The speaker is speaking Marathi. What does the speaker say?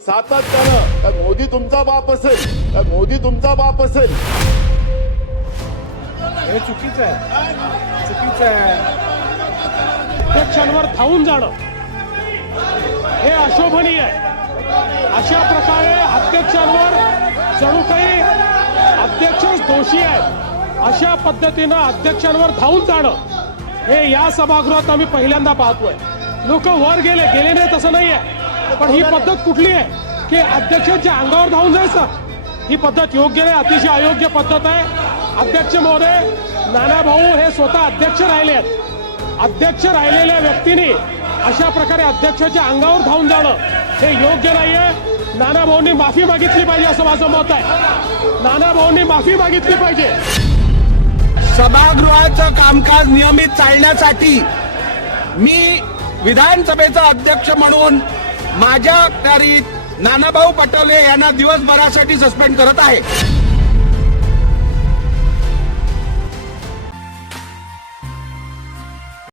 सातत्यानं, काय मोदी तुमचा बाप असेल, काय मोदी तुमचा बाप असेल, हे चुकीचं आहे, चुकीचं आहे. अध्यक्षांवर धावून जाणं हे अशोभनीय आहे. अशा प्रकारे अध्यक्षांवर जणू काही अध्यक्षच दोषी आहेत अशा पद्धतीनं अध्यक्षांवर धावून जाणं हे या सभागृहात आम्ही पहिल्यांदा पाहतोय. लोक वर गेले नाही तसं नाही आहे, पण ही पद्धत कुठली आहे की अध्यक्षांच्या अंगावर धावून जायचं? ही पद्धत योग्य नाही, अतिशय अयोग्य पद्धत आहे. अध्यक्ष महोदय, नानाभाऊ हे स्वतः अध्यक्ष राहिले आहेत. अध्यक्ष राहिलेल्या व्यक्तीने अशा प्रकारे अध्यक्षाच्या अंगावर धावून जाणं हे योग्य नाहीये. नानाभाऊंनी माफी मागितली पाहिजे असं माझं मत आहे. नानाभाऊंनी माफी मागितली पाहिजे. सभागृहाचं कामकाज नियमित चालण्यासाठी मी विधानसभेचा अध्यक्ष म्हणून माझ्या अखत्यारीत नानाभाऊ पटोले यांना दिवसभरासाठी सस्पेंड करत आहे.